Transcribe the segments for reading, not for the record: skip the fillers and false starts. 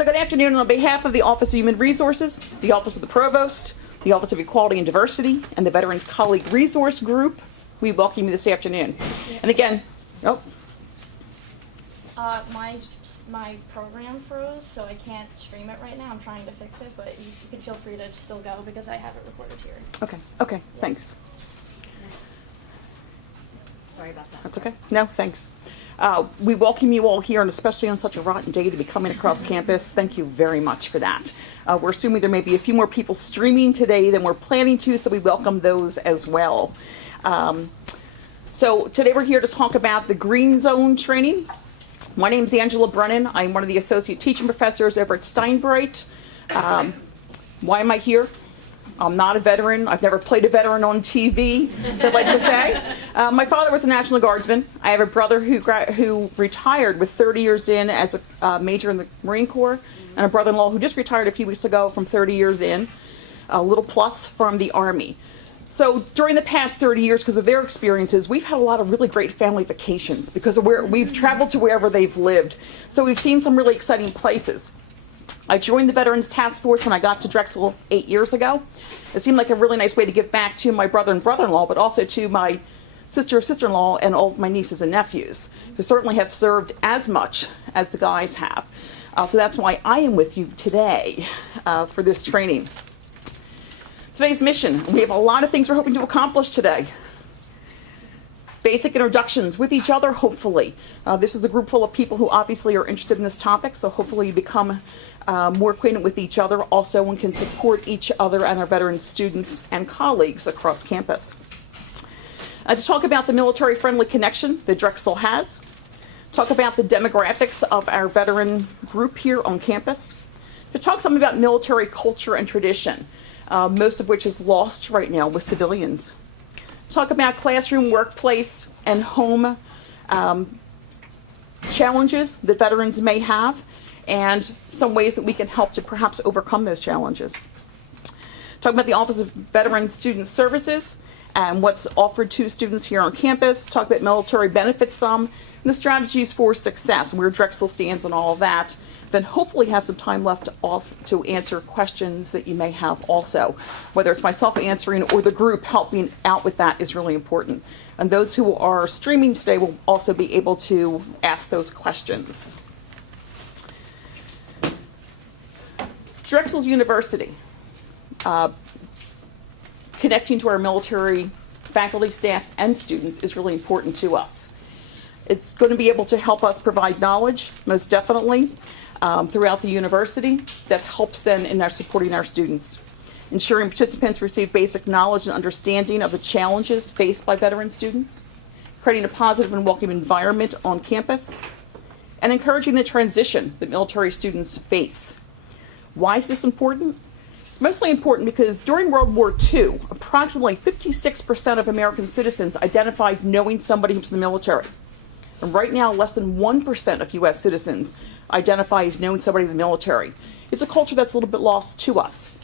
So good afternoon. On behalf of the Office of Human Resources, the Office of the Provost, the Office of Equality and Diversity, and the Veterans Colleague Resource Group, we welcome you this afternoon. And again, my program froze, so I can't stream it right now. I'm trying to fix it, but you can feel free to still go because I have it recorded here. Okay, yeah. Thanks. Sorry about that. That's okay. No, thanks. We welcome you all here, and especially on such a rotten day to be coming across campus. Thank you very much for that. We're assuming there may be a few more people streaming today than we're planning to, so we welcome those as well. So today we're here to talk about the Green Zone training. My name is Angela Brennan. I'm one of the associate teaching professors over at Steinbright. Why am I here? I'm not a veteran. I've never played a veteran on TV, as I'd like to say. My father was a National Guardsman. I have a brother who retired with 30 years in as a major in the Marine Corps, and a brother-in-law who just retired a few weeks ago from 30 years in, a little plus from the Army. So during the past 30 years, because of their experiences, we've had a lot of really great family vacations because of where we've traveled to wherever they've lived. So we've seen some really exciting places. I joined the Veterans Task Force when I got to Drexel 8 years ago. It seemed like a really nice way to give back to my brother and brother-in-law, but also to my sister-in-law, and all of my nieces and nephews, who certainly have served as much as the guys have. So that's why I am with you today for this training. Today's mission, we have a lot of things we're hoping to accomplish today. Basic introductions with each other, hopefully. This is a group full of people who obviously are interested in this topic, so hopefully you become more acquainted with each other also and can support each other and our veteran students and colleagues across campus. To talk about the military-friendly connection that Drexel has, talk about the demographics of our veteran group here on campus, to talk some about military culture and tradition, most of which is lost right now with civilians. Talk about classroom, workplace, and home challenges that veterans may have, and some ways that we can help to perhaps overcome those challenges. Talk about the Office of Veteran Student Services and what's offered to students here on campus. Talk about military benefits some, and the strategies for success, where Drexel stands and all of that. Then hopefully have some time left off to answer questions that you may have also. Whether it's myself answering or the group helping out with that is really important. And those who are streaming today will also be able to ask those questions. Drexel's University, connecting to our military faculty, staff, and students is really important to us. It's going to be able to help us provide knowledge, most definitely, throughout the university that helps then in our supporting our students. Ensuring participants receive basic knowledge and understanding of the challenges faced by veteran students, creating a positive and welcoming environment on campus, and encouraging the transition that military students face. Why is this important? It's mostly important because during World War II, approximately 56% of American citizens identified knowing somebody who's in the military. And right now, less than 1% of U.S. citizens identify as knowing somebody in the military. It's a culture that's a little bit lost to us.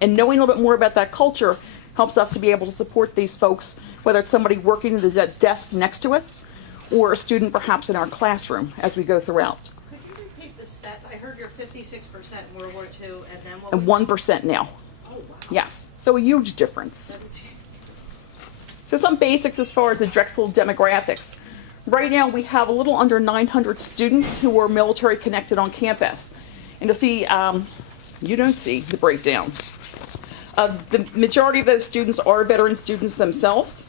And knowing a little bit more about that culture helps us to be able to support these folks, whether it's somebody working at the desk next to us or a student perhaps in our classroom as we go throughout. Could you repeat the stats? I heard you're 56% in World War II, and then what And was 1% now. Oh, wow. Yes, so a huge difference. So some basics as far as the Drexel demographics. Right now we have a little under 900 students who are military connected on campus. And you'll see, you don't see the breakdown. The majority of those students are veteran students themselves.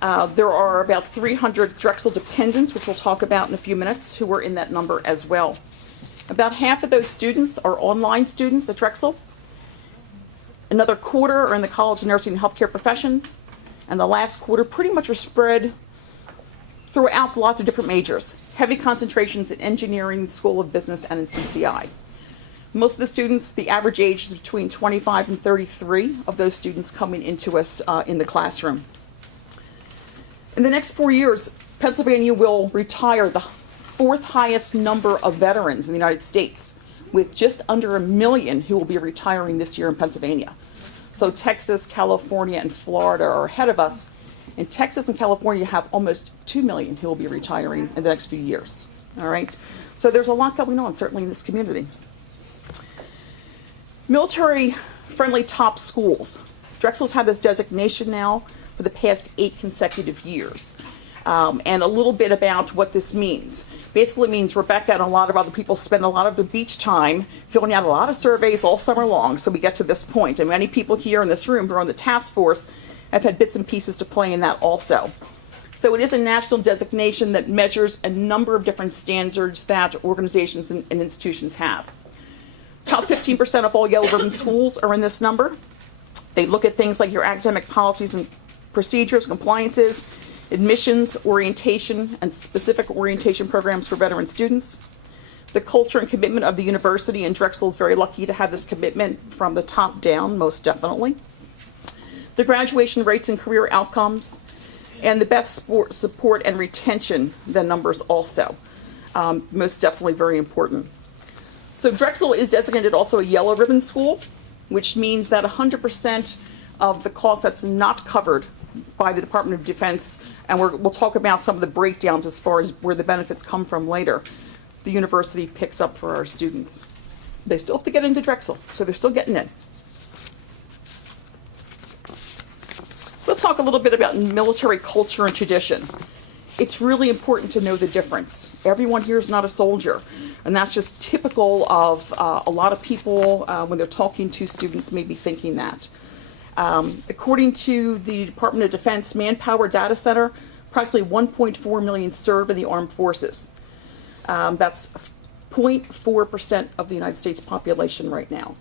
There are about 300 Drexel dependents, which we'll talk about in a few minutes, who are in that number as well. About half of those students are online students at Drexel. Another quarter are in the college of nursing and healthcare professions. And the last quarter pretty much are spread throughout lots of different majors. Heavy concentrations in engineering, School of Business, and in CCI. Most of the students, the average age is between 25 and 33 of those students coming into us in the classroom. In the next 4 years, Pennsylvania will retire the fourth highest number of veterans in the United States, with just under 1 million who will be retiring this year in Pennsylvania. So Texas, California, and Florida are ahead of us. And Texas and California have almost 2 million who will be retiring in the next few years. All right. So there's a lot going on, certainly in this community. Military-friendly top schools. Drexel's had this designation now for the past 8 consecutive years. And a little bit about what this means. Basically means Rebecca and a lot of other people spend a lot of their beach time filling out a lot of surveys all summer long, so we get to this point. And many people here in this room who are on the task force have had bits and pieces to play in that also. So it is a national designation that measures a number of different standards that organizations and institutions have. Top 15% of all yellow ribbon schools are in this number. They look at things like your academic policies and procedures, compliances, admissions, orientation, and specific orientation programs for veteran students. The culture and commitment of the university, and Drexel is very lucky to have this commitment from the top down, most definitely. The graduation rates and career outcomes, and the best support and retention, the numbers also. Most definitely very important. So Drexel is designated also a yellow ribbon school, which means that 100% of the cost that's not covered by the Department of Defense, and we'll talk about some of the breakdowns as far as where the benefits come from later, the university picks up for our students. They still have to get into Drexel, so they're still getting in. Let's talk a little bit about military culture and tradition. It's really important to know the difference. Everyone here is not a soldier, and that's just typical of a lot of people when they're talking to students maybe thinking that. According to the Department of Defense Manpower Data Center, approximately 1.4 million serve in the armed forces. That's 0.4% of the United States population right now.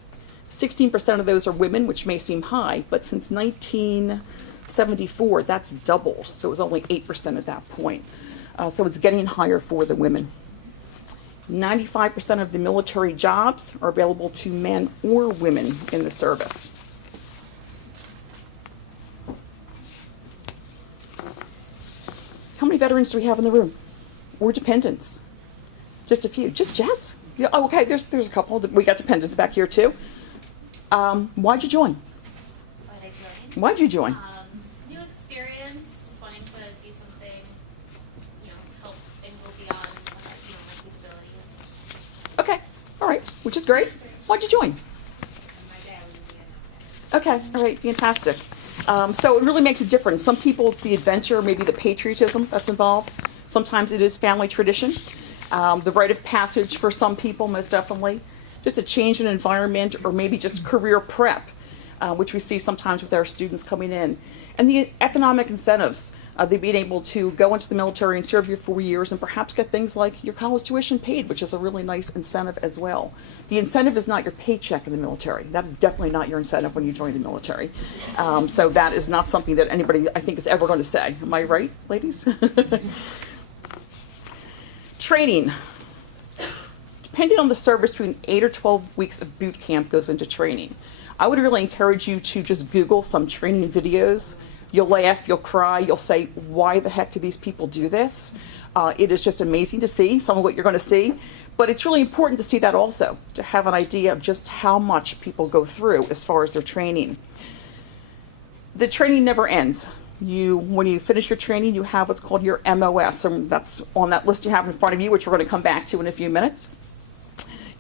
16% of those are women, which may seem high, but since 1974, that's doubled. So it was only 8% at that point. So it's getting higher for the women. 95% of the military jobs are available to men or women in the service. How many veterans do we have in the room? Or dependents? Just a few. Just Jess? Yeah, oh, okay, there's a couple. We got dependents back here too. Why'd you join? Why'd I join? Why'd you join? New experience, just wanting to do something, help and go beyond, my capabilities. Okay, all right, which is great. Why'd you join? My dad was in the NFL. Okay, all right, fantastic. So it really makes a difference. Some people it's the adventure, maybe the patriotism that's involved. Sometimes it is family tradition. The rite of passage for some people, most definitely. Just a change in environment or maybe just career prep, which we see sometimes with our students coming in. And the economic incentives, they being able to go into the military and serve your 4 years and perhaps get things like your college tuition paid, which is a really nice incentive as well. The incentive is not your paycheck in the military. That is definitely not your incentive when you join the military. So that is not something that anybody, I think, is ever going to say. Am I right, ladies? Training. Depending on the service, between 8 or 12 weeks of boot camp goes into training. I would really encourage you to just Google some training videos. You'll laugh, you'll cry, you'll say, why the heck do these people do this? It is just amazing to see some of what you're going to see. But it's really important to see that also, to have an idea of just how much people go through as far as their training. The training never ends. When you finish your training, you have what's called your MOS, and that's on that list you have in front of you, which we're going to come back to in a few minutes.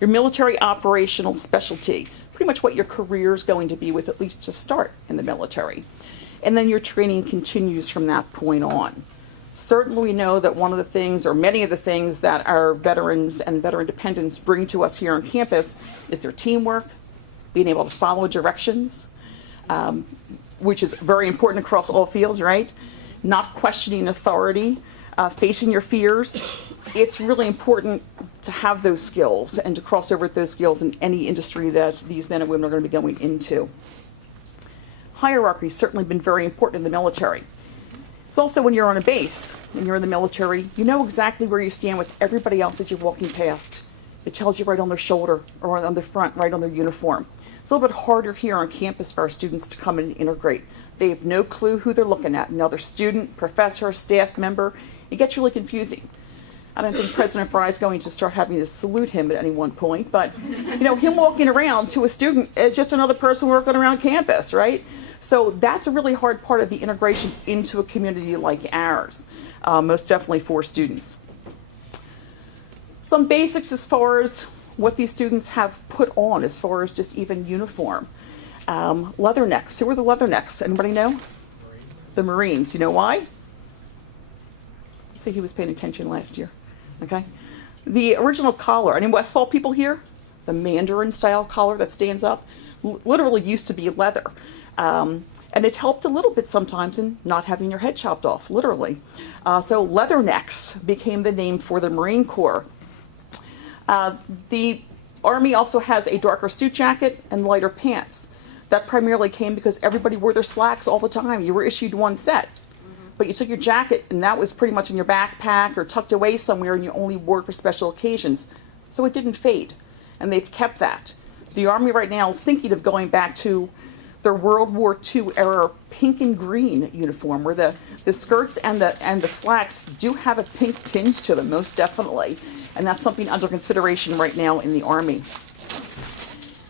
Your military operational specialty, pretty much what your career is going to be with, at least to start in the military. And then your training continues from that point on. Certainly we know that one of the things, or many of the things that our veterans and veteran dependents bring to us here on campus is their teamwork, being able to follow directions, which is very important across all fields, right? Not questioning authority, facing your fears. It's really important to have those skills and to cross over with those skills in any industry that these men and women are going to be going into. Hierarchy has certainly been very important in the military. It's also when you're on a base and you're in the military, you know exactly where you stand with everybody else as you're walking past. It tells you right on their shoulder or on the front, right on their uniform. It's a little bit harder here on campus for our students to come in and integrate. They have no clue who they're looking at. Another student, professor, staff member. It gets really confusing. I don't think President Fry is going to start having to salute him at any one point, but him walking around to a student is just another person working around campus, right? So that's a really hard part of the integration into a community like ours, most definitely for students. Some basics as far as what these students have put on as far as just even uniform. Leathernecks. Who were the leathernecks? Anybody know? The Marines. You know why? See, he was paying attention last year. Okay. The original collar. Any Westfall people here? The Mandarin style collar that stands up literally used to be leather. And it helped a little bit sometimes in not having your head chopped off, literally. So leathernecks became the name for the Marine Corps. The Army also has a darker suit jacket and lighter pants. That primarily came because everybody wore their slacks all the time. You were issued one set. But you took your jacket and that was pretty much in your backpack or tucked away somewhere, and you only wore it for special occasions. So it didn't fade. And they've kept that. The Army right now is thinking of going back to their World War II era pink and green uniform, where the skirts and the slacks do have a pink tinge to them, most definitely. And that's something under consideration right now in the Army.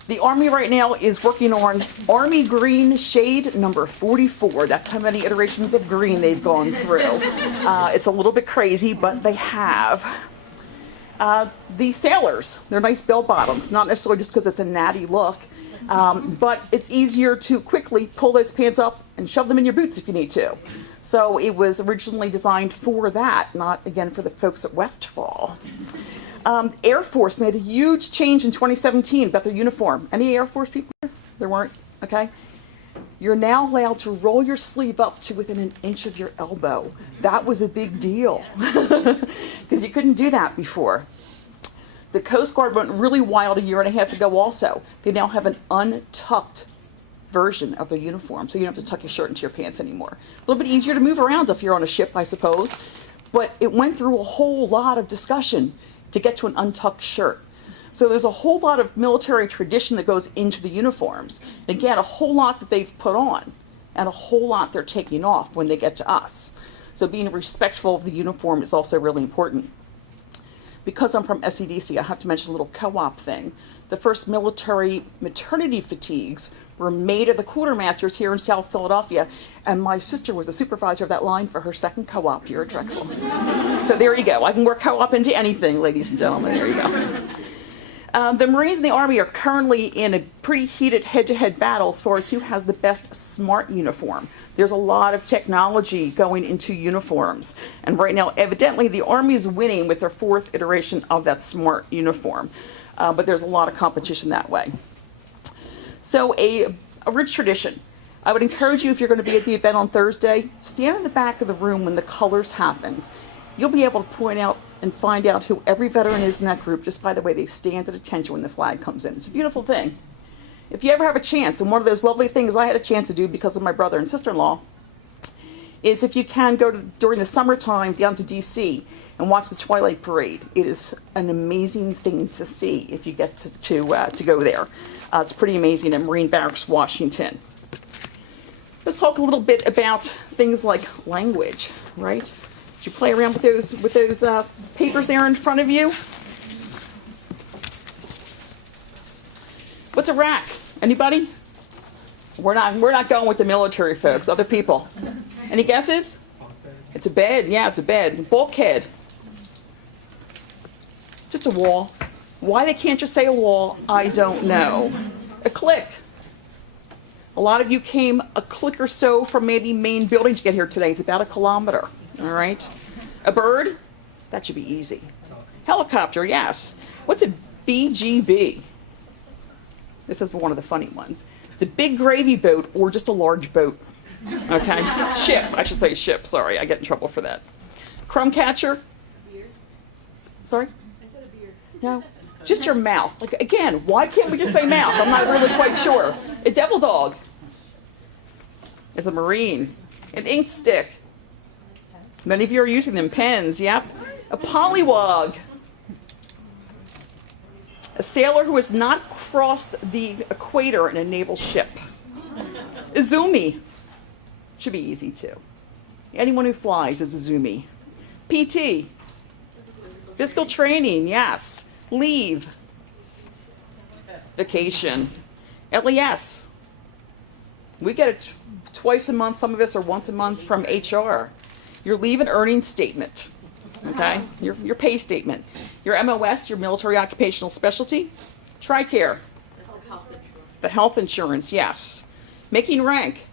The Army right now is working on Army Green shade number 44. That's how many iterations of green they've gone through. It's a little bit crazy, but they have. The sailors, they're nice bell bottoms, not necessarily just because it's a natty look, but it's easier to quickly pull those pants up and shove them in your boots if you need to. So it was originally designed for that, not again for the folks at Westfall. Air Force made a huge change in 2017 about their uniform. Any Air Force people here? There weren't? Okay. You're now allowed to roll your sleeve up to within an inch of your elbow. That was a big deal because you couldn't do that before. The Coast Guard went really wild a year and a half ago also. They now have an untucked version of their uniform, so you don't have to tuck your shirt into your pants anymore. A little bit easier to move around if you're on a ship, I suppose, but it went through a whole lot of discussion to get to an untucked shirt. So there's a whole lot of military tradition that goes into the uniforms. Again, a whole lot that they've put on and a whole lot they're taking off when they get to us. So being respectful of the uniform is also really important. Because I'm from SEDC, I have to mention a little co-op thing. The first military maternity fatigues were made at the quartermasters here in South Philadelphia, and my sister was a supervisor of that line for her second co-op here at Drexel. So there you go. I can work co-op into anything, ladies and gentlemen. There you go. The Marines and the Army are currently in a pretty heated head-to-head battle as far as who has the best smart uniform. There's a lot of technology going into uniforms, and right now, evidently, the Army is winning with their fourth iteration of that smart uniform. But there's a lot of competition that way. So a rich tradition. I would encourage you, if you're going to be at the event on Thursday, stand in the back of the room when the colors happens. You'll be able to point out and find out who every veteran is in that group just by the way they stand at attention when the flag comes in. It's a beautiful thing. If you ever have a chance, and one of those lovely things I had a chance to do because of my brother and sister-in-law, is if you can go during the summertime down to DC and watch the Twilight Parade. It is an amazing thing to see if you get to go there. It's pretty amazing at Marine Barracks, Washington. Let's talk a little bit about things like language, right? Did you play around with those papers there in front of you? What's a rack? Anybody? We're not going with the military folks. Other people. Any guesses? It's a bed. Yeah, it's a bed. Bulkhead. Just a wall. Why they can't just say a wall, I don't know. A click. A lot of you came a click or so from maybe main building to get here today. It's about 1 kilometer. All right. A bird? That should be easy. Helicopter, yes. What's a BGB? This is one of the funny ones. It's a big gravy boat or just a large boat. Okay. Ship. I should say ship. Sorry, I get in trouble for that. Crumb catcher? Beer? Sorry? I said a beer. No. Just your mouth. Like, again, why can't we just say mouth? I'm not really quite sure. A devil dog is a Marine. An ink stick. Many of you are using them. Pens, yep. A pollywog. A sailor who has not crossed the equator in a naval ship. A zoomie. Should be easy too. Anyone who flies is a zoomie. PT. Physical training, yes. Leave. Vacation. LES. We get it twice a month, some of us, or once a month from HR. Your leave and earnings statement. Okay? Your pay statement. Your MOS, your military occupational specialty. TRICARE, Health insurance. the health insurance, yes. Making rank,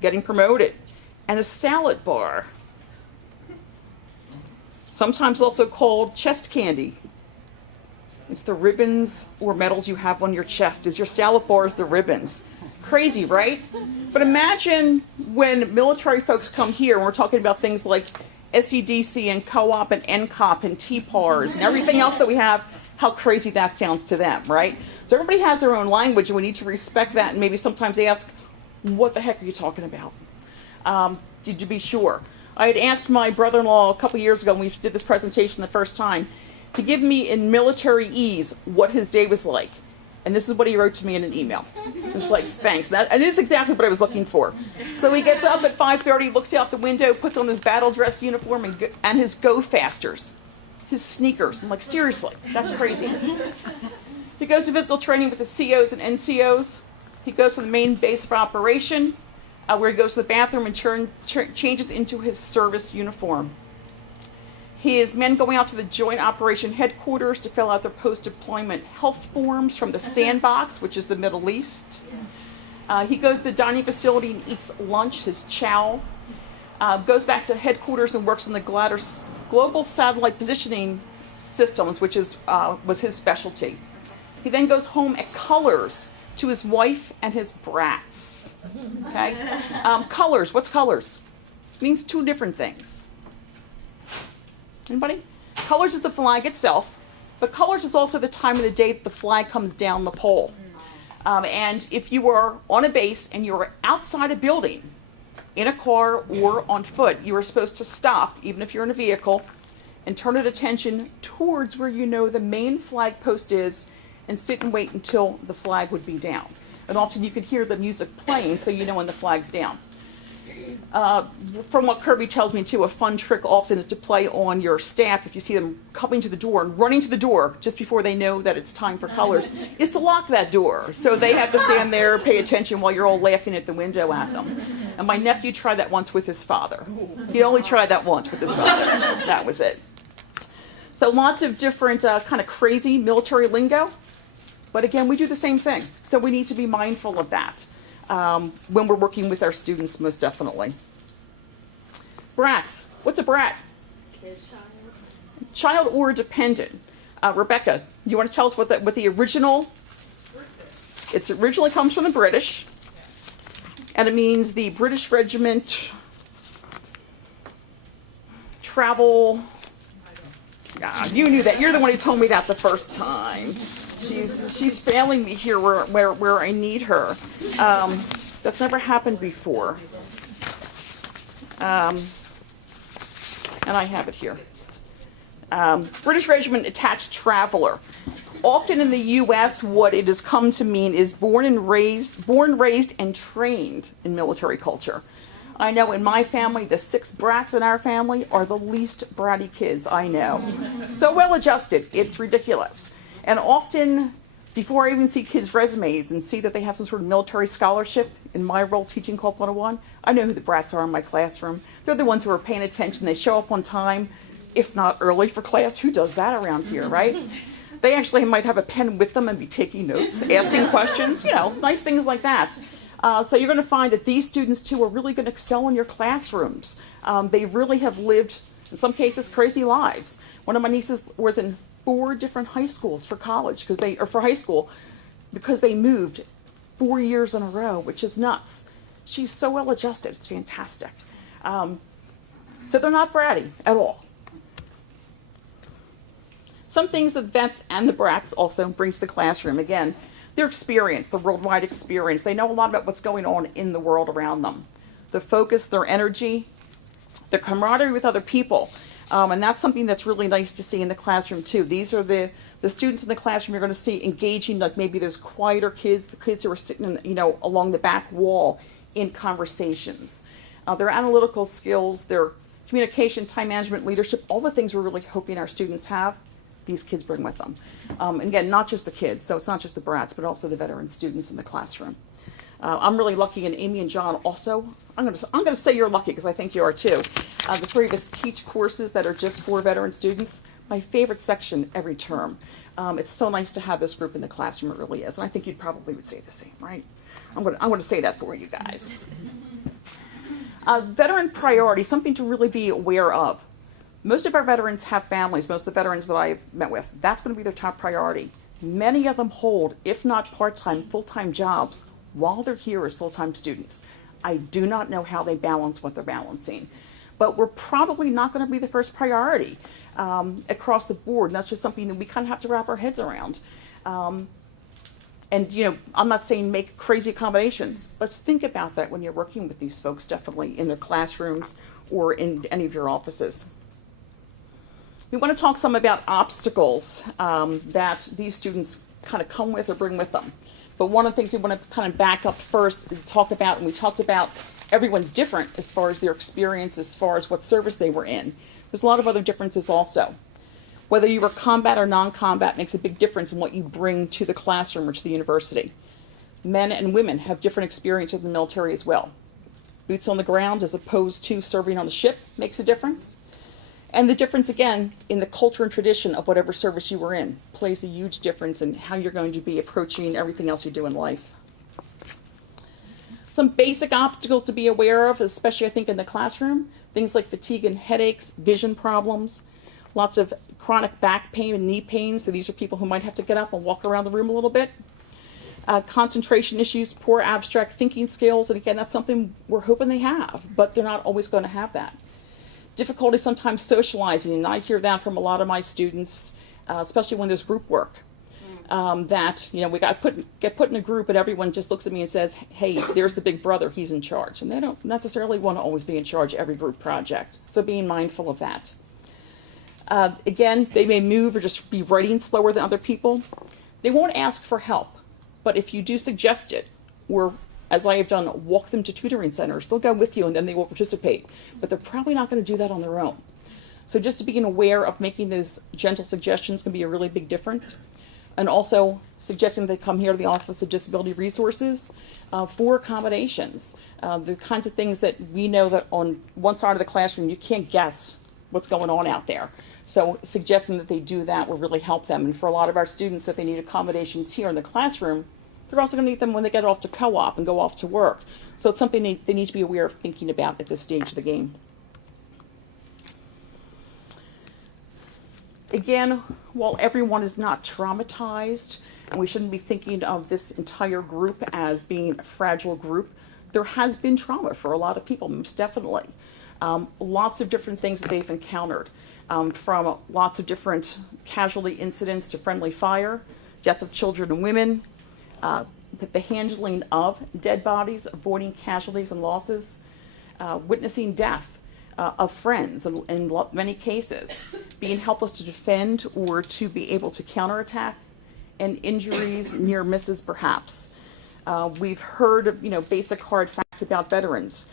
getting promoted. And a salad bar, sometimes also called chest candy. It's the ribbons or medals you have on your chest. Is your salad bars the ribbons? Crazy, right? But imagine when military folks come here and we're talking about things like SEDC and co-op and NCOP and TPARs and everything else that we have, how crazy that sounds to them, right? So everybody has their own language and we need to respect that and maybe sometimes ask, what the heck are you talking about? Did you be sure? I had asked my brother-in-law a couple years ago when we did this presentation the first time to give me in military ease what his day was like. And this is what he wrote to me in an email. It was like, thanks. And it is exactly what I was looking for. So he gets up at 5:30, looks out the window, puts on his battle dress uniform and his Go Fasters, his sneakers. I'm like, seriously, that's crazy. He goes to physical training with the COs and NCOs. He goes to the main base of operation, where he goes to the bathroom and changes into his service uniform. His men going out to the Joint Operation Headquarters to fill out their post-deployment health forms from the Sandbox, which is the Middle East. He goes to the dining facility and eats lunch, his chow. Goes back to headquarters and works on the global satellite positioning systems, which was his specialty. He then goes home at Colors to his wife and his brats. Okay? Colors, what's colors? It means two different things. Anybody? Colors is the flag itself, but colors is also the time of the day that the flag comes down the pole. And if you are on a base and you're outside a building, in a car or on foot, you are supposed to stop, even if you're in a vehicle, and turn it attention towards where you know the main flag post is, and sit and wait until the flag would be down. And often you could hear the music playing, so you know when the flag's down. From what Kirby tells me too, a fun trick often is to play on your staff if you see them coming to the door and running to the door just before they know that it's time for colors, is to lock that door. So they have to stand there, pay attention while you're all laughing at the window at them. And my nephew tried that once with his father. He only tried that once with his father. That was it. So lots of different kind of crazy military lingo. But again, we do the same thing. So we need to be mindful of that. When we're working with our students, most definitely. Brats. What's a brat? Child or dependent. Rebecca, you want to tell us what the original? It originally comes from the British, and it means the British Regiment travel. Yeah, you knew that. You're the one who told me that the first time. She's failing me here where I need her. That's never happened before. And I have it here. British Regiment Attached Traveler. Often in the U.S., what it has come to mean is born, raised, and trained in military culture. I know in my family, the 6 brats in our family are the least bratty kids I know. So well adjusted, it's ridiculous. And often, before I even see kids' resumes and see that they have some sort of military scholarship, in my role teaching Call 101, I know who the brats are in my classroom. They're the ones who are paying attention. They show up on time, if not early for class. Who does that around here, right? They actually might have a pen with them and be taking notes, asking questions, nice things like that. So you're going to find that these students, too, are really going to excel in your classrooms. They really have lived, in some cases, crazy lives. One of my nieces was in 4 different high schools for college, for high school, because they moved 4 years in a row, which is nuts. She's so well adjusted. It's fantastic. So they're not bratty at all. Some things that vets and the brats also bring to the classroom. Again, their experience, the worldwide experience. They know a lot about what's going on in the world around them. The focus, their energy, their camaraderie with other people. And that's something that's really nice to see in the classroom, too. These are the students in the classroom you're going to see engaging, like maybe those quieter kids, the kids who are sitting, along the back wall in conversations. Their analytical skills, their communication, time management, leadership, all the things we're really hoping our students have, these kids bring with them. And again, not just the kids, so it's not just the brats, but also the veteran students in the classroom. I'm really lucky, and Amy and John also. I'm going to say you're lucky because I think you are too. The 3 of us teach courses that are just for veteran students, my favorite section every term. It's so nice to have this group in the classroom, it really is, and I think you probably would say the same, right? I'm going to say that for you guys. Veteran priority, something to really be aware of. Most of our veterans have families, most of the veterans that I've met with, that's going to be their top priority. Many of them hold, if not part-time, full-time jobs while they're here as full-time students. I do not know how they balance what they're balancing, but we're probably not going to be the first priority across the board, and that's just something that we kind of have to wrap our heads around. And, I'm not saying make crazy accommodations, but think about that when you're working with these folks, definitely in their classrooms or in any of your offices. We want to talk some about obstacles that these students kind of come with or bring with them. But one of the things we want to kind of back up first and talk about, and we talked about everyone's different as far as their experience, as far as what service they were in. There's a lot of other differences also. Whether you were combat or non-combat makes a big difference in what you bring to the classroom or to the university. Men and women have different experiences in the military as well. Boots on the ground as opposed to serving on a ship makes a difference. And the difference, again, in the culture and tradition of whatever service you were in plays a huge difference in how you're going to be approaching everything else you do in life. Some basic obstacles to be aware of, especially I think in the classroom, things like fatigue and headaches, vision problems, lots of chronic back pain and knee pain, so these are people who might have to get up and walk around the room a little bit. Concentration issues, poor abstract thinking skills, and again, that's something we're hoping they have, but they're not always going to have that. Difficulty sometimes socializing, and I hear that from a lot of my students, especially when there's group work. That we get put in a group and everyone just looks at me and says, hey, there's the big brother, he's in charge. And they don't necessarily want to always be in charge every group project. So being mindful of that. Again, they may move or just be writing slower than other people. They won't ask for help, but if you do suggest it, or as I have done, walk them to tutoring centers, they'll go with you and then they will participate. But they're probably not going to do that on their own. So just being aware of making those gentle suggestions can be a really big difference. And also suggesting they come here to the Office of Disability Resources for accommodations. The kinds of things that we know that on one side of the classroom, you can't guess what's going on out there. So suggesting that they do that will really help them. And for a lot of our students, if they need accommodations here in the classroom, they're also going to need them when they get off to co-op and go off to work. So it's something they need to be aware of thinking about at this stage of the game. Again, while everyone is not traumatized, and we shouldn't be thinking of this entire group as being a fragile group, there has been trauma for a lot of people, most definitely. Lots of different things that they've encountered, from lots of different casualty incidents to friendly fire, death of children and women, the handling of dead bodies, avoiding casualties and losses, witnessing death of friends in many cases, being helpless to defend or to be able to counterattack, and injuries, near misses perhaps. We've heard of, basic hard facts about veterans.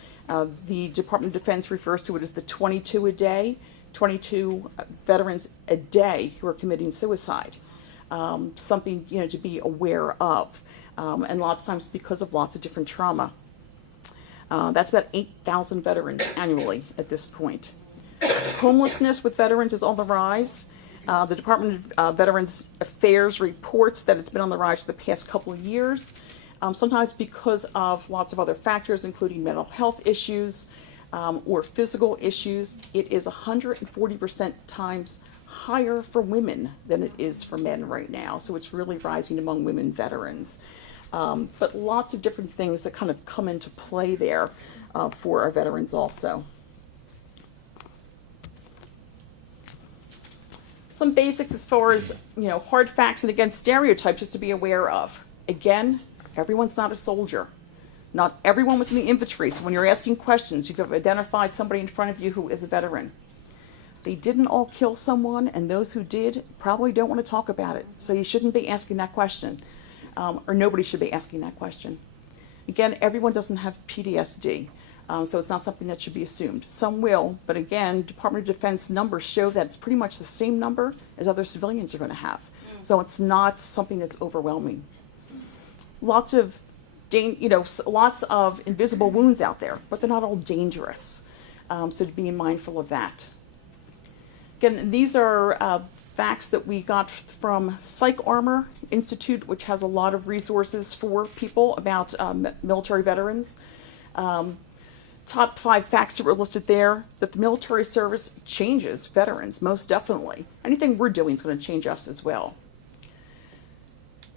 The Department of Defense refers to it as the 22 a day, 22 veterans a day who are committing suicide. Something, to be aware of. And lots of times because of lots of different trauma. That's about 8,000 veterans annually at this point. Homelessness with veterans is on the rise. The Department of Veterans Affairs reports that it's been on the rise for the past couple of years, sometimes because of lots of other factors, including mental health issues or physical issues. It is 140% times higher for women than it is for men right now. So it's really rising among women veterans. But lots of different things that kind of come into play there for our veterans also. Some basics as far as, hard facts and again, stereotypes just to be aware of. Again, everyone's not a soldier. Not everyone was in the infantry, so when you're asking questions, you've identified somebody in front of you who is a veteran. They didn't all kill someone, and those who did probably don't want to talk about it. So you shouldn't be asking that question, or nobody should be asking that question. Again, everyone doesn't have PTSD, so it's not something that should be assumed. Some will, but again, Department of Defense numbers show that it's pretty much the same number as other civilians are going to have. So it's not something that's overwhelming. Lots of invisible wounds out there, but they're not all dangerous. So being mindful of that. Again, these are facts that we got from Psych Armor Institute, which has a lot of resources for people about military veterans. Top 5 facts that were listed there, that the military service changes veterans, most definitely. Anything we're doing is going to change us as well.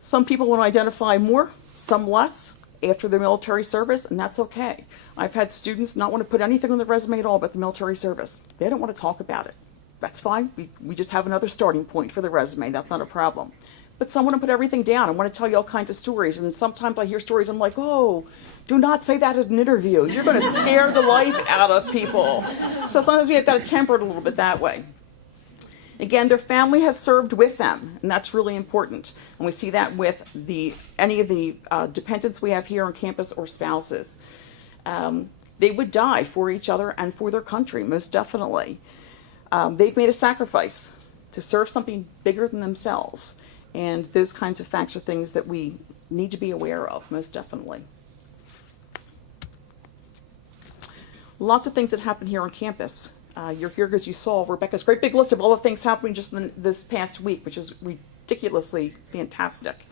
Some people want to identify more, some less, after their military service, and that's okay. I've had students not want to put anything on their resume at all about the military service. They don't want to talk about it. That's fine. We just have another starting point for the resume. That's not a problem. But some want to put everything down and want to tell you all kinds of stories. And sometimes I hear stories, I'm like, oh, do not say that at an interview. You're going to scare the life out of people. So sometimes we have got to temper it a little bit that way. Again, their family has served with them, and that's really important. And we see that with any of the dependents we have here on campus or spouses. They would die for each other and for their country, most definitely. They've made a sacrifice to serve something bigger than themselves. And those kinds of facts are things that we need to be aware of, most definitely. Lots of things that happen here on campus. You're here because you saw Rebecca's great big list of all the things happening just this past week, which is ridiculously fantastic.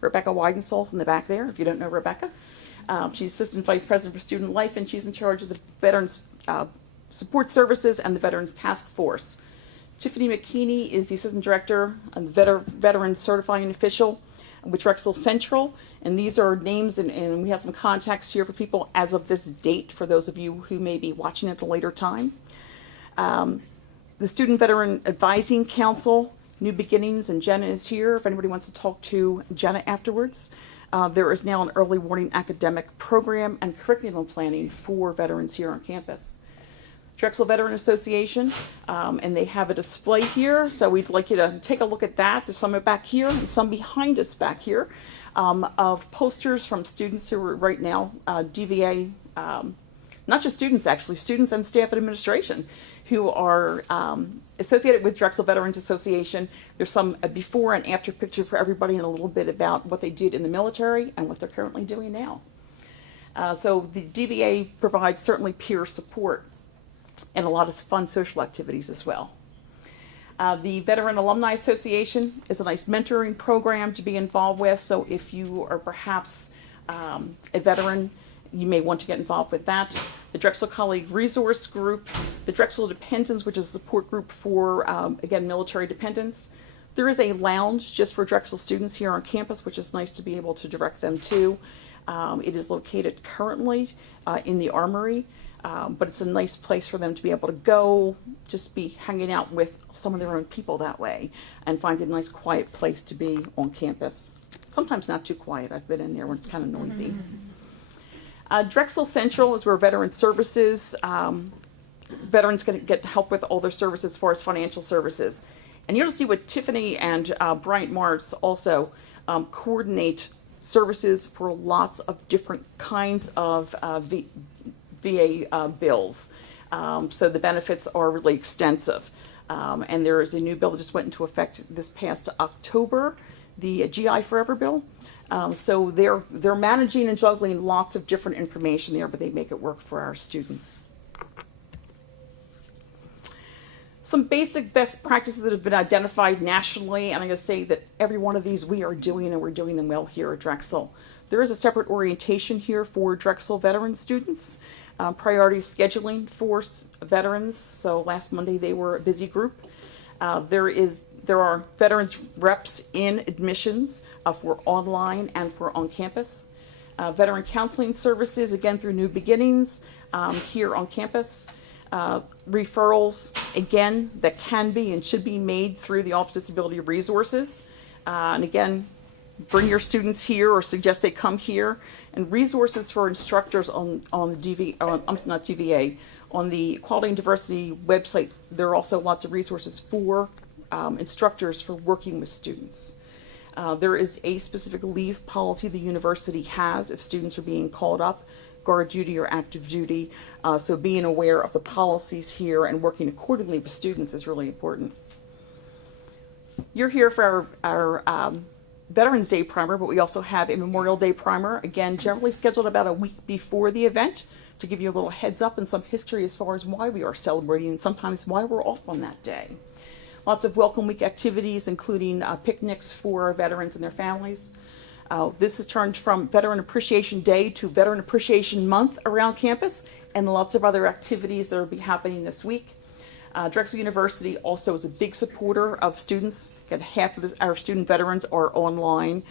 Rebecca Weidensol's in the back there, if you don't know Rebecca. She's Assistant Vice President for Student Life, and she's in charge of the Veterans Support Services and the Veterans Task Force. Tiffany McKinney is the Assistant Director and Veteran Certifying Official with Drexel Central. And these are names, and we have some contacts here for people as of this date, for those of you who may be watching at a later time. The Student Veteran Advising Council, New Beginnings, and Jenna is here if anybody wants to talk to Jenna afterwards. There is now an early warning academic program and curriculum planning for veterans here on campus. Drexel Veteran Association, and they have a display here, so we'd like you to take a look at that. There's some back here and some behind us back here of posters from students who are right now DVA, not just students actually, students and staff and administration who are associated with Drexel Veterans Association. There's some before and after picture for everybody and a little bit about what they did in the military and what they're currently doing now. So the DVA provides certainly peer support and a lot of fun social activities as well. The Veteran Alumni Association is a nice mentoring program to be involved with, so if you are perhaps a veteran, you may want to get involved with that. The Drexel Colleague Resource Group, the Drexel Dependents, which is a support group for, again, military dependents. There is a lounge just for Drexel students here on campus, which is nice to be able to direct them to. It is located currently in the Armory. But it's a nice place for them to be able to go, just be hanging out with some of their own people that way, and find a nice quiet place to be on campus. Sometimes not too quiet. I've been in there when it's kind of noisy. Drexel Central is where veteran services, veterans can get help with all their services as far as financial services. And you'll see what Tiffany and Bryant Marks also coordinate services for lots of different kinds of VA bills. So the benefits are really extensive. And there is a new bill that just went into effect this past October, the GI Forever bill. So they're managing and juggling lots of different information there, but they make it work for our students. Some basic best practices that have been identified nationally, and I'm going to say that every one of these we are doing, and we're doing them well here at Drexel. There is a separate orientation here for Drexel veteran students. Priority scheduling for veterans. So last Monday they were a busy group. There are veterans reps in admissions for online and for on campus. Veteran counseling services, again through New Beginnings here on campus. Referrals, again, that can be and should be made through the Office of Disability Resources. And again, bring your students here or suggest they come here. And resources for instructors on the on the Equality and Diversity website. There are also lots of resources for instructors for working with students. There is a specific leave policy the university has if students are being called up, guard duty or active duty. So being aware of the policies here and working accordingly with students is really important. You're here for our Veterans Day primer, but we also have a Memorial Day primer, again, generally scheduled about a week before the event to to give you a little heads up and some history as far as why we are celebrating and sometimes why we're off on that day. Lots of Welcome Week activities, including picnics for veterans and their families. This has turned from Veteran Appreciation Day to Veteran Appreciation Month around campus, and lots of other activities that will be happening this week. Drexel University also is a big supporter of students. Again, half of our student veterans are online.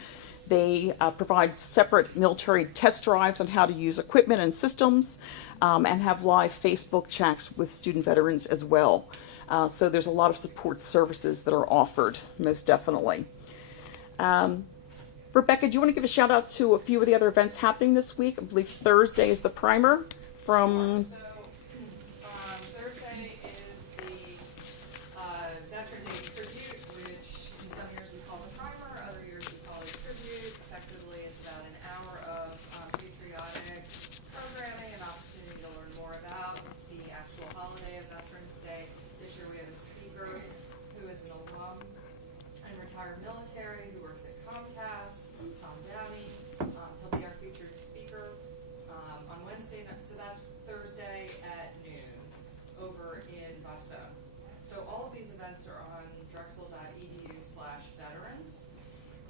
They provide separate military test drives on how to use equipment and systems, and have live Facebook chats with student veterans as well. So there's a lot of support services that are offered, most definitely. Rebecca, do you want to give a shout out to a few of the other events happening this week? I believe Thursday is the primer from... Thursday is the Veteran Day Tribute, which in some years we call the primer, other years we call it tribute. Effectively, it's about an hour of patriotic programming, an opportunity to learn more about the actual holiday of Veterans Day. This year we have a speaker who is an alum and retired military who works at Comcast, Tom Downey. He'll be our featured speaker on Wednesday night, so that's Thursday at noon over in Basso. So all of these events are on drexel.edu/veterans.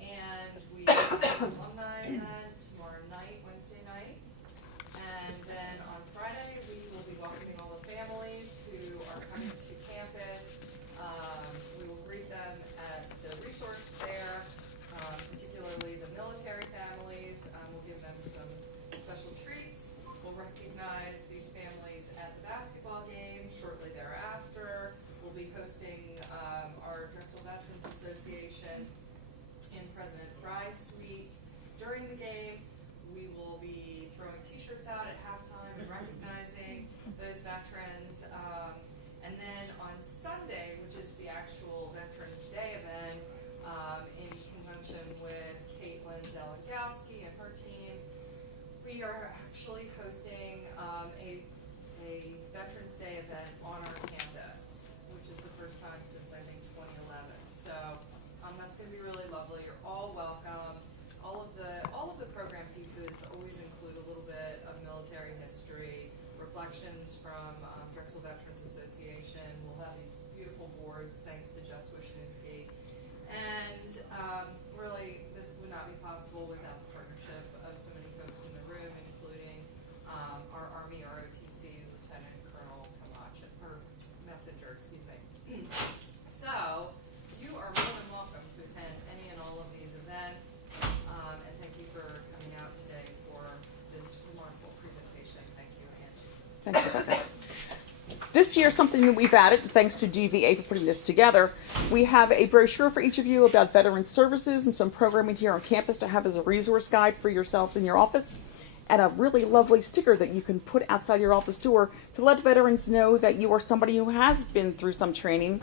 And we have an alumni event tomorrow night, Wednesday night. And then on Friday, we will be welcoming all the families who are coming to campus. We will greet them at the resource fair, particularly the military families. We'll give them some special treats. We'll recognize these families at the basketball game shortly thereafter. We'll be hosting our Drexel Veterans Association in President Fry's suite during the game. We will be throwing t-shirts out at halftime and recognizing those veterans. And then on Sunday, which is the actual Veterans Day event, in conjunction with Caitlin Delegowski and her team, we are actually hosting a Veterans Day event on our campus, which is the first time since I think 2011. So that's going to be really lovely. You're all welcome. All of the program pieces always include a little bit of military history, reflections from Drexel Veterans Association. We'll have these beautiful boards thanks to Jess Wisniewski. And really, this would not be possible without the partnership of so many folks in the room, including our Army ROTC Lieutenant Colonel Messenger, excuse me. So, you are more than welcome to attend any and all of these events. And thank you for coming out today for this wonderful presentation. Thank you, Angie. Thanks, Rebecca. This year, something that we've added, thanks to DVA for putting this together, we have a brochure for each of you about veteran services and some programming here on campus to have as a resource guide for yourselves in your office, and a really lovely sticker that you can put outside your office door to let veterans know that you are somebody who has been through some training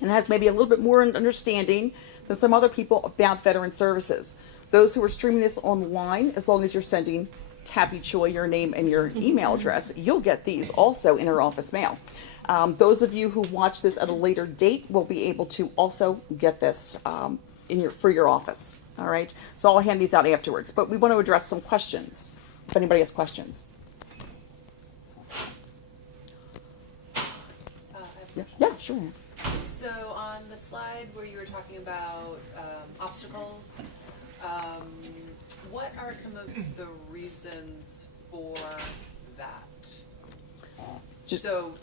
and has maybe a little bit more understanding than some other people about veteran services. Those who are streaming this online, as long as you're sending Kathy Choi your name and your email address, you'll get these also in our office mail. Those of you who watch this at a later date will be able to also get this for your office. All right, so I'll hand these out afterwards. But we want to address some questions. If anybody has questions. Yeah, sure. So on the slide where you were talking about obstacles, what are some of the reasons for that? So,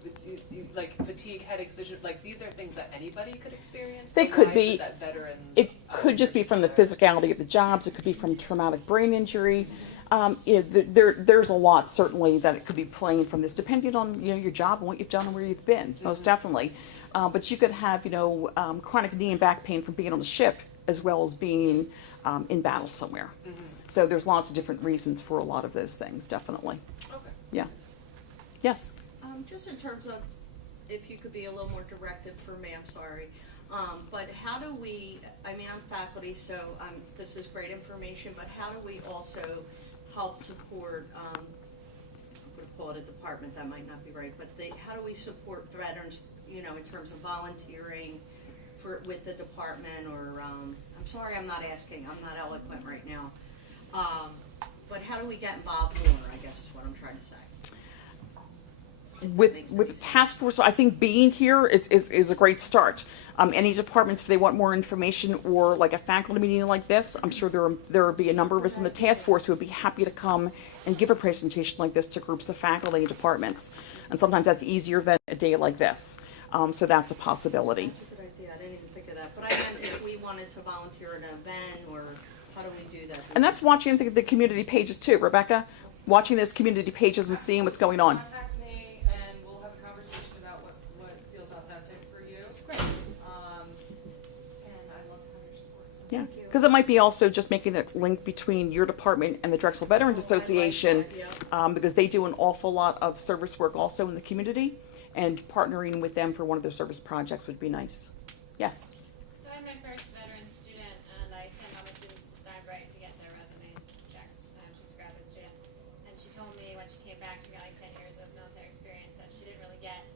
like fatigue, headaches, vision, like these are things that anybody could experience? They So could why is be. it that veterans, It could just be from the physicality of the jobs. It could be from traumatic brain injury. There's a lot certainly that it could be playing from this, depending on your job and what you've done and where you've been. Most definitely. But you could have chronic knee and back pain from being on the ship as well as being in battle somewhere. Mm-hmm. So there's lots of different reasons for a lot of those things. Definitely. Okay. Yeah. Yes. Just in terms of, if you could be a little more directive for me, I'm sorry. But how do we, I'm faculty, so this is great information, but how do we also help support, I'm going to call it a department, that might not be right, but how do we support veterans, in terms of volunteering with the department, or, I'm sorry I'm not asking, I'm not eloquent right now. But how do we get involved more, I guess is what I'm trying to say. with the task force, I think being here is a great start. Any departments, if they want more information or like a faculty meeting like this, I'm sure there will be a number of us in the task force who would be happy to come and give a presentation like this to groups of faculty and departments. And sometimes that's easier than a day like this. So that's a possibility. That's a good idea, I didn't even think of that, but I meant if we wanted to volunteer at an event, or how do we do that? And that's watching the community pages too, Rebecca. Watching those community pages and seeing what's going on. Contact me and we'll have a conversation about what feels authentic for you. Great. And I'd love to have your support. So Yeah, thank you. because it might be also just making that link between your department and the Drexel Veterans Association, because they do an awful lot of service work also in the community, and partnering with them for one of their service projects would be nice. Yes. So I'm my first veteran student, and I sent all my students to Steinbright to get their resumes checked. She's a graduate student, and she told me when she came back, she got like 10 years of military experience, that she didn't really get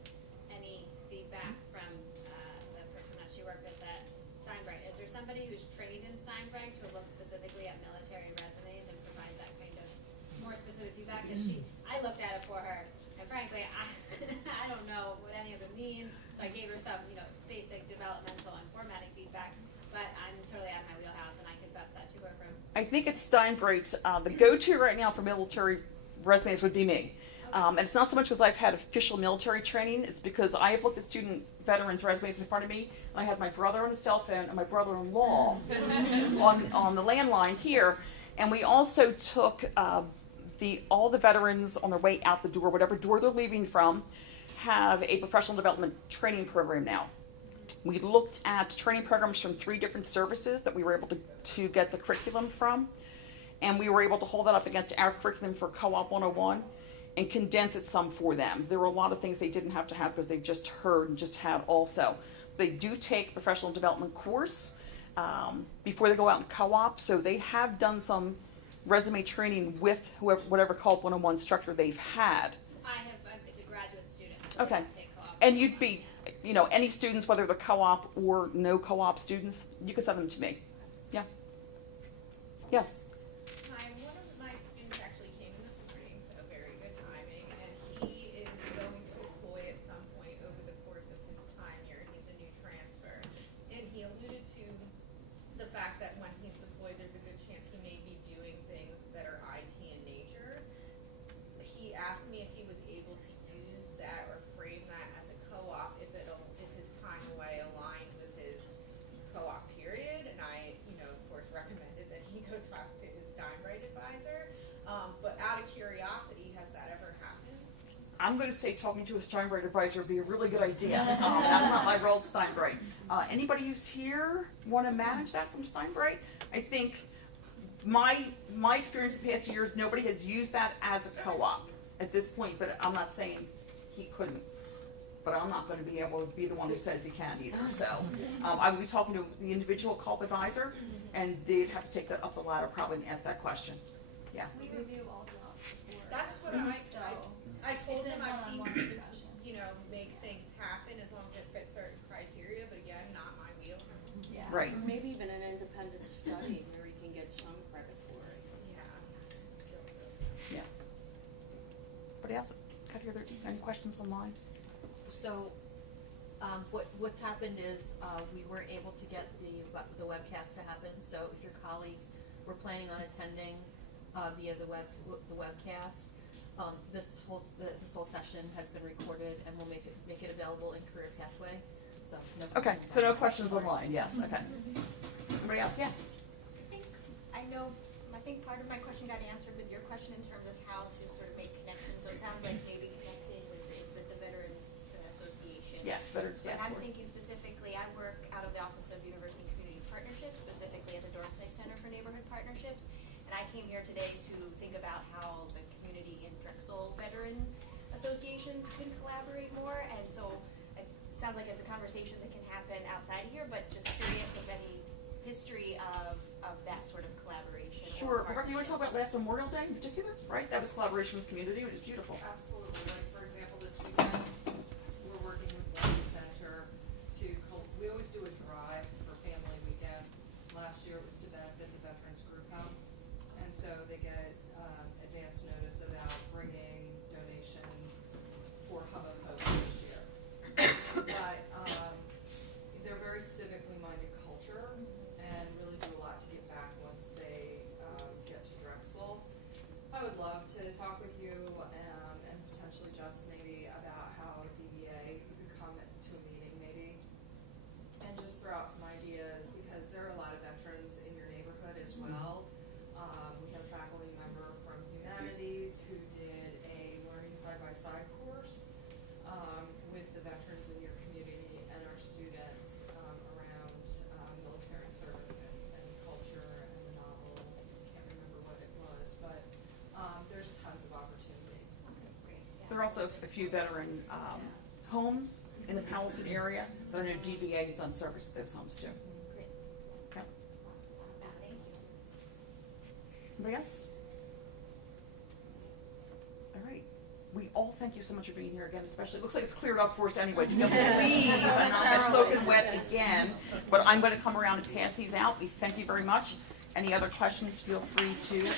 any feedback from the person that she worked with at Steinbright. Is there somebody who's trained in Steinbright to look specifically at military resumes and provide that kind of more specific feedback? Because I looked at it for her, and frankly, I don't know what any of it means. So I gave her some, basic developmental and formatting feedback. But I'm totally out of my wheelhouse, and I confess that to her from. I think it's Steinbright's, the go-to right now for military resumes would be me. And it's not so much because I've had official military training, it's because I have looked at student veterans' resumes in front of me, and I had my brother on the cell phone and my brother-in-law on the landline here, and we also took all the veterans on their way out the door, whatever door they're leaving from, have a professional development training program now. We looked at training programs from 3 different services that we were able to get the curriculum from, and we were able to hold that up against our curriculum for Co-op 101 and condense it some for them. There were a lot of things they didn't have to have because they just heard and just had also. They do take a professional development course before they go out in co-op, so they have done some resume training with whatever Co-op 101 instructor they've had. I have, it's a graduate student, so Okay. I don't take co-op. And you'd be, any students, whether they're co-op or no co-op students, you can send them to me. Yeah. Yes. Hi, one of my students actually came in this morning, so very good timing, and he is going to deploy at some point over the course of his time here. He's a new transfer, and he alluded to the fact that when he's deployed, there's a good chance he may be doing things that are IT in nature. He asked me if he was able to use that or frame that as a co-op if his time away aligned with his co-op period, and I, of course, recommended that he go talk to his Steinbright advisor. But out of curiosity, has that ever happened? I'm going to say talking to a Steinbright advisor would be a really good idea. That's not my role at Steinbright. Anybody who's here want to manage that from Steinbright? I think my experience in the past years, nobody has used that as a co-op at this point, but I'm not saying he couldn't. But I'm not going to be able to be the one who says he can either. So I would be talking to the individual co-op advisor, and they'd have to take that up the ladder probably and ask that question. Yeah. We review all jobs. That's what I told him. I've seen students, make things happen as long as it fits certain criteria, but again, not my wheelhouse. Yeah. Right. Or maybe even an independent study where he can get some credit for it. Yeah. Yeah. Anybody else? Any questions online? So, what's happened is, we weren't able to get the webcast to happen, so if your colleagues were planning on attending, via the webcast, this whole session has been recorded, and we'll make it available in Career Pathway, so no questions. Okay, so no questions online, yes, okay. Anybody else? Yes. I think part of my question got answered with your question in terms of how to sort of make connections. So it sounds like maybe connecting with the Veterans Association. Yes, Veterans But Task I'm Force. thinking specifically, I work out of the Office of University and Community Partnerships, specifically at the Dornsife Center for Neighborhood Partnerships. And I came here today to think about how the community and Drexel veteran associations can collaborate more. And so it sounds like it's a conversation that can happen outside of here, but just curious if any history of that sort of collaboration. Sure, or Rebecca, you want to talk about last Memorial Day in particular, right? That was collaboration with community, which is beautiful. Absolutely, like for example, this weekend, we're working with One Center we always do a drive for family weekend. Last year it was to benefit the Veterans Group Home, and so they get, advance notice about bringing donations for home I would love to talk with you, and potentially just maybe about how DVA could come to a meeting maybe, and just throw out some ideas, because there are a lot of veterans in your neighborhood as well. We have a faculty member from Humanities who did a learning side-by-side course, with the veterans in your community and our students, around, military service and culture and the novel. Can't remember what it was, but, there's tons of opportunity. Okay, great, yeah. There are also a few veteran homes in the Powelton area. There are no DVAs on service at those homes too. Great. Yep. Awesome. Thank you. Anybody else? All right. We all thank you so much for being here again, especially, it looks like it's cleared up for us anyway. You don't leave and not get soaking wet again. But I'm going to come around and pass these out. We thank you very much. Any other questions, feel free to